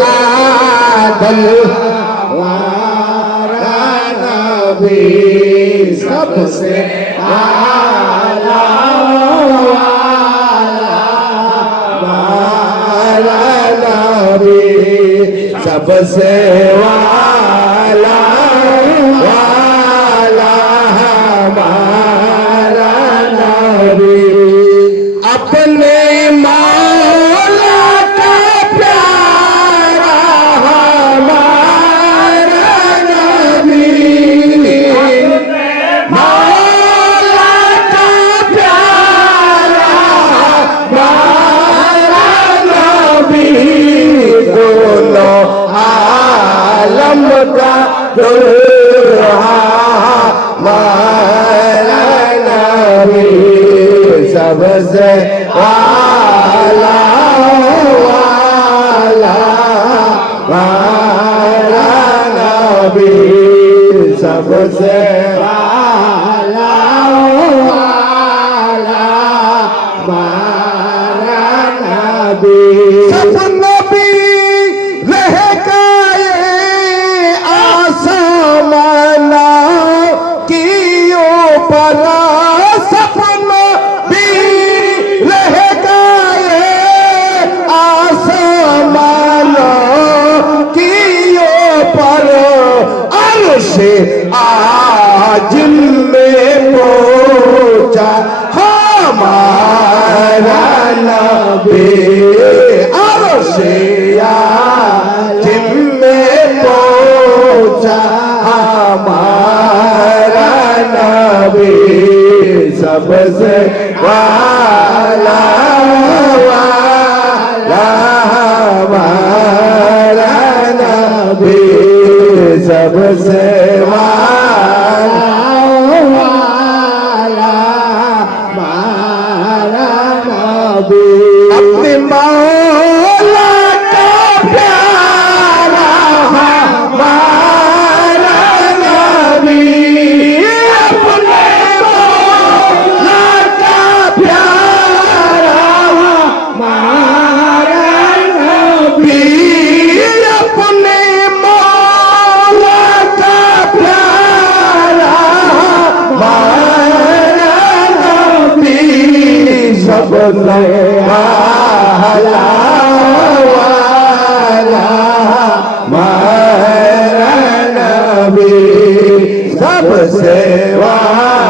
বাদল নবী সবসে আলা নবী সবসে सबसे आला वाला वाला नबी सबसे आला वाला से आज में पहुंचा हमारा नबे अर्श आज में पहुंचा हमारा नबे सबसे सबसे वाला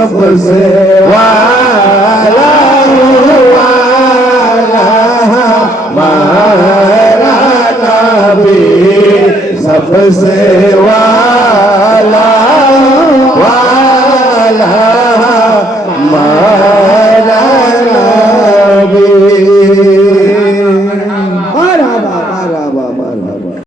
सबसे वाला वाला मारा नबी सबसे वाला